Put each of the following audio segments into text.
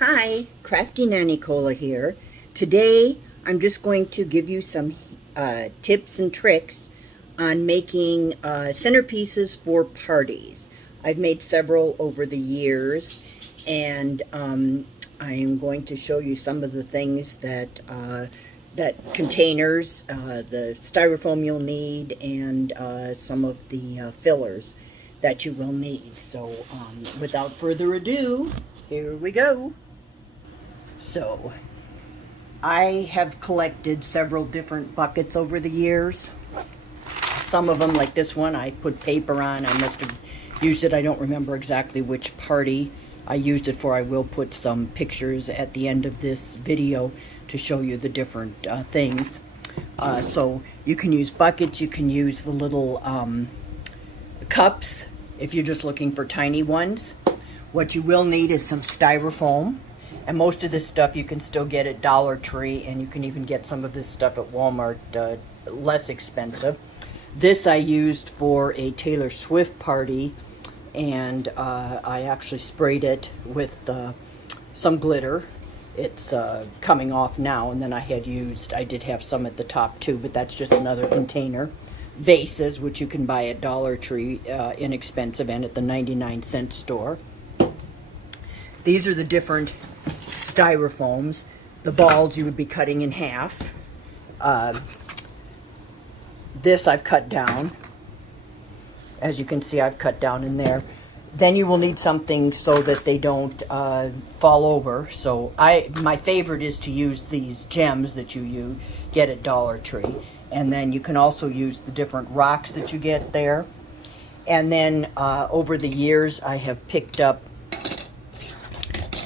Hi, Crafty Nanny Cola here. Today I'm just going to give you some tips and tricks on making centerpieces for parties. I've made several over the years, and I am going to show you some of the things that containers, the styrofoam you'll need, and some of the fillers that you will need. So without further ado, here we go. So, I have collected several different buckets over the years. Some of them, like this one, I put paper on. I must have used it. I don't remember exactly which party I used it for. I will put some pictures at the end of this video to show you the different things. So, you can use buckets. You can use the little cups if you're just looking for tiny ones. What you will need is some styrofoam. And most of this stuff you can still get at Dollar Tree, and you can even get some of this stuff at Walmart less expensive. This I used for a Taylor Swift party, and I actually sprayed it with some glitter. It's coming off now, and then I did have some at the top too, but that's just another container. Vases, which you can buy at Dollar Tree, inexpensive, and at the 99-cent store. These are the different styrofoams. The balls you would be cutting in half. This I've cut down. As you can see, I've cut down in there. Then you will need something so that they don't fall over. So my favorite is to use these gems that you get at Dollar Tree. And then you can also use the different rocks that you get there. And then over the years, I have picked up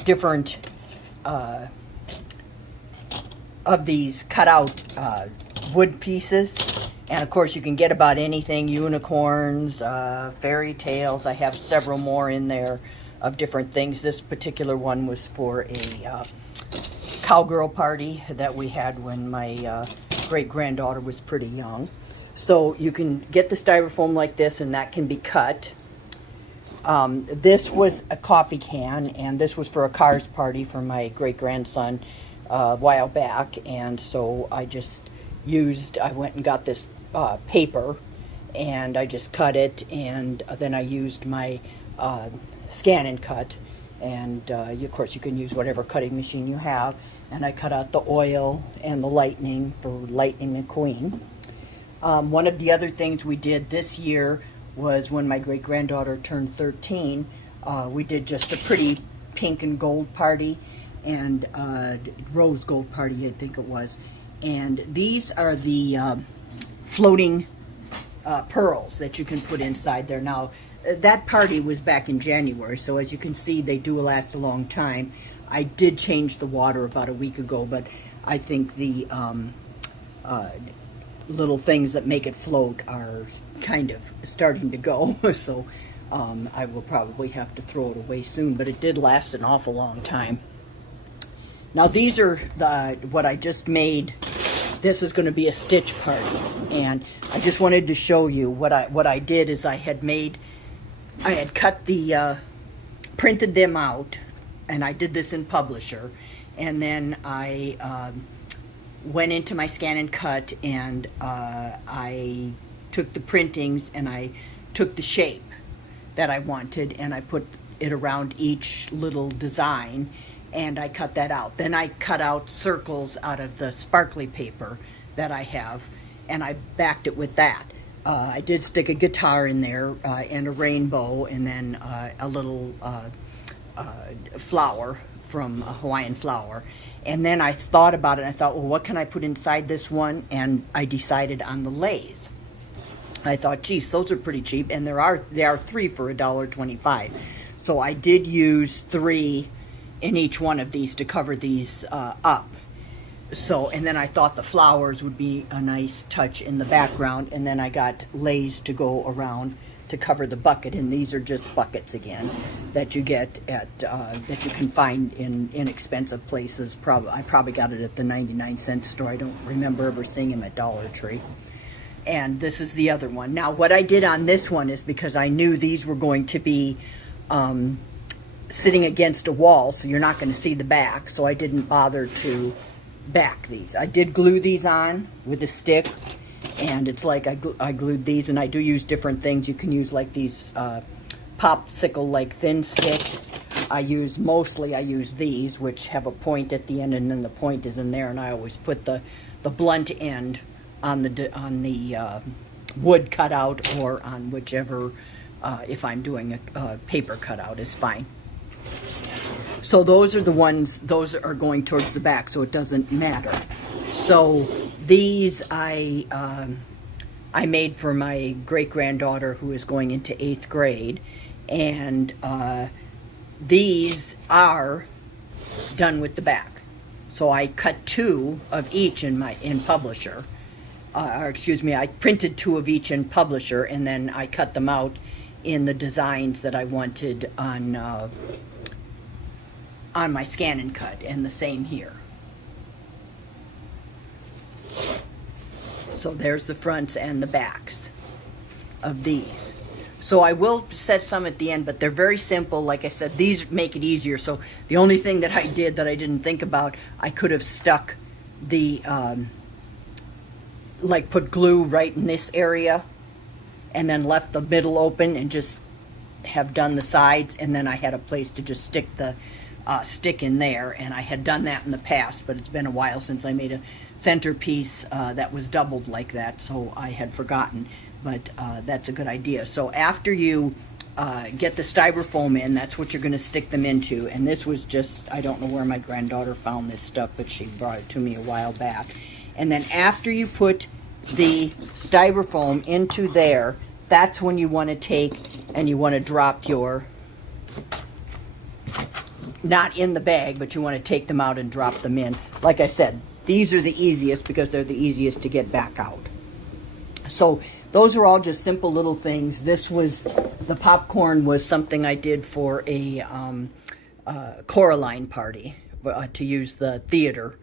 different of these cut out wood pieces, and of course you can get about anything: unicorns, fairy tales. I have several more in there of different things. This particular one was for a cowgirl party that we had when my great-granddaughter was pretty young. So you can get the styrofoam like this, and that can be cut. This was a coffee can, and this was for a Cars party for my great-grandson a while back, and so I went and got this paper, and I just cut it, and then I used my scan and cut, and of course you can use whatever cutting machine you have, and I cut out the oil and the lightning for Lightning McQueen. One of the other things we did this year was when my great-granddaughter turned 13, we did just a pretty pink and gold party, and rose gold party, I think it was. And these are the floating pearls that you can put inside there. Now, that party was back in January, so as you can see, they do last a long time. I did change the water about a week ago, but I think the little things that make it float are kind of starting to go, so I will probably have to throw it away soon, but it did last an awful long time. Now these are what I just made. This is going to be a stitch party, and I just wanted to show you what I did is I had cut printed them out, and I did this in Publisher, and then I went into my scan and cut, and I took the printings and I took the shape that I wanted, and I put it around each little design, and I cut that out. Then I cut out circles out of the sparkly paper that I have, and I backed it with that. I did stick a guitar in there and a rainbow, and then a little flower from a Hawaiian flower. And then I thought about it, and I thought, well, what can I put inside this one? And I decided on the lays. I thought, geez, those are pretty cheap, and there are 3 for $1.25. So I did use 3 in each one of these to cover these up. So, and then I thought the flowers would be a nice touch in the background, and then I got lays to go around to cover the bucket, and these are just buckets again that you get at that you can find in inexpensive places. I probably got it at the 99-cent store. I don't remember ever seeing them at Dollar Tree. And this is the other one. Now, what I did on this one is because I knew these were going to be sitting against a wall, so you're not going to see the back, so I didn't bother to back these. I did glue these on with a stick, and it's like I glued these, and I do use different things. You can use like these popsicle like thin sticks. I use these, which have a point at the end, and then the point is in there, and I always put the blunt end on the wood cutout, or on whichever, if I'm doing a paper cutout is fine. So those are the ones, those are going towards the back, so it doesn't matter. So these I made for my great-granddaughter who is going into 8th grade, and these are done with the back. So I cut 2 of each in Publisher. Or excuse me, I printed 2 of each in Publisher, and then I cut them out in the designs that I wanted on my Scan and Cut, and the same here. So there's the fronts and the backs of these. So I will set some at the end, but they're very simple. Like I said, these make it easier. So the only thing that I did that I didn't think about, I could have stuck the, like put glue right in this area, and then left the middle open and just have done the sides, and then I had a place to just stick the stick in there, and I had done that in the past, but it's been a while since I made a centerpiece that was doubled like that, so I had forgotten, but that's a good idea. So after you get the styrofoam in, that's what you're going to stick them into, and this was just, I don't know where my granddaughter found this stuff, but she brought it to me a while back. And then after you put the styrofoam into there, that's when you want to take and you want to drop your, not in the bag, but you want to take them out and drop them in. Like I said, these are the easiest because they're the easiest to get back out. So those are all just simple little things. This was, the popcorn was something I did for a Coraline party, to use the theater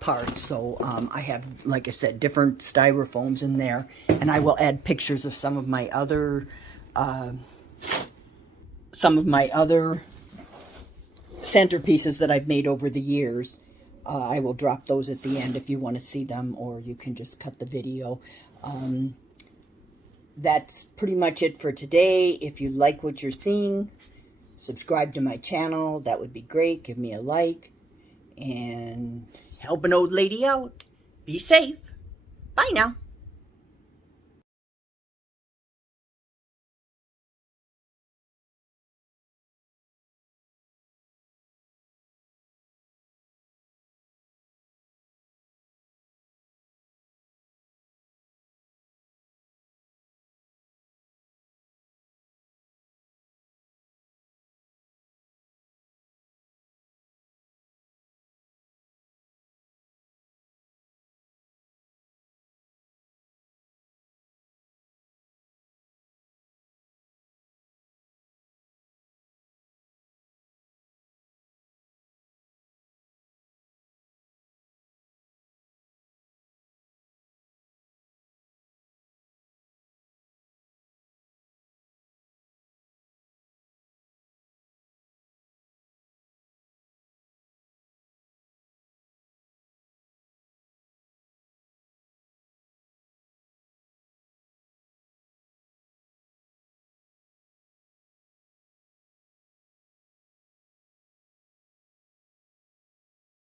part. So I have, like I said, different styrofoams in there, and I will add pictures of some of my other centerpieces that I've made over the years. I will drop those at the end if you want to see them, or you can just cut the video. That's pretty much it for today. If you like what you're seeing, subscribe to my channel. That would be great. Give me a like, and help an old lady out. Be safe. Bye now.